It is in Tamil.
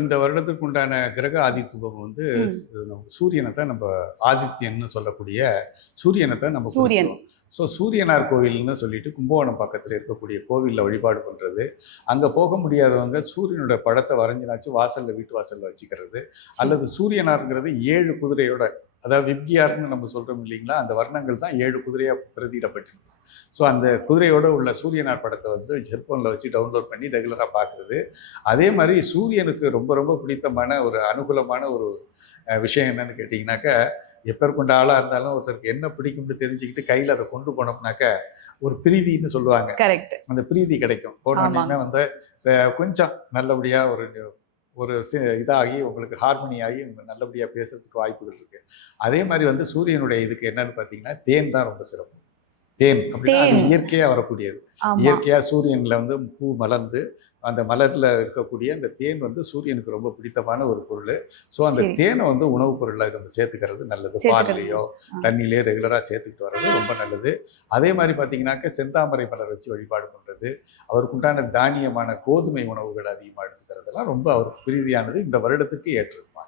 இந்த வருடத்துக்கு உண்டான கிரக ஆதித்துவம் வந்து சூரியனை தான் நம்ம ஆதித்யன்னு சொல்லக்கூடிய சூரியனை தான் நம்ம சூரியன். ஸோ சூரியனார் கோவில்னு சொல்லிட்டு கும்பகோணம் பக்கத்தில் இருக்கக்கூடிய கோவிலில் வழிபாடு பண்ணுறது அங்கே போக முடியாதவங்க சூரியனோட படத்தை வரைஞ்சினாச்சு வாசலில் வீட்டு வாசலில் வச்சுக்கிறது. அல்லது சூரியனாருங்கிறது ஏழு குதிரையோட அதாவது விப்கியார்னு நம்ம சொல்கிறோம் இல்லைங்களா? அந்த வர்ணங்கள் தான் ஏழு குதிரையாக பிரதியிடப்பட்டிருக்கு. ஸோ அந்த குதிரையோட உள்ள சூரியனார் படத்தை வந்து ஹெட்ஃபோனில் வச்சு டவுன்லோட் பண்ணி ரெகுலராக பார்க்குறது அதே மாதிரி சூரியனுக்கு ரொம்ப ரொம்ப பிடித்தமான ஒரு அனுகூலமான ஒரு விஷயம் என்னன்னு கேட்டிங்கனாக்கா எப்பேற்கொண்ட ஆளாக இருந்தாலும் ஒருத்தருக்கு என்ன பிடிக்கும்னு தெரிஞ்சுக்கிட்டு கையில் அதை கொண்டு போனோம்னாக்க ஒரு பிரீதின்னு சொல்லுவாங்க. கரெக்ட் அந்த பிரீதி கிடைக்கும். ஆமாங்க. வந்து கொஞ்சம் நல்லபடியாக ஒரு ஒரு இதாகி உங்களுக்கு ஹார்மோனியாகி ஆகி நல்லபடியாக பேசுகிறதுக்கு வாய்ப்புகள் இருக்குது அதே மாதிரி வந்து சூரியனுடைய இதுக்கு என்னென்னு பார்த்தீங்கன்னா தேன் தான் ரொம்ப சிறப்பு. தேன் அப்படின்னா அது. இயற்கையாக வரக்கூடியது இயற்கையாக சூரியனில் வந்து பூ மலர்ந்து அந்த மலரில் இருக்கக்கூடிய அந்த தேன் வந்து சூரியனுக்கு ரொம்ப பிடித்தமான ஒரு பொருள் ஸோ அந்த. தேனை வந்து உணவுப் பொருளாக நம்ம சேர்த்துக்கிறது நல்லது. பால்லையோ ஆ. தண்ணியிலே ரெகுலராக சேர்த்துக்கிட்டு வர்றது ரொம்ப நல்லது அதே மாதிரி பார்த்தீங்கன்னாக்க செந்தாமரை மலர் வச்சு வழிபாடு பண்ணுறது அவருக்கு உண்டான தானியமான கோதுமை உணவுகள் அதிகமாக எடுத்துக்கிறதெல்லாம் ரொம்ப அவருக்கு பிரீதியானது இந்த வருடத்துக்கு ஏற்றதுமா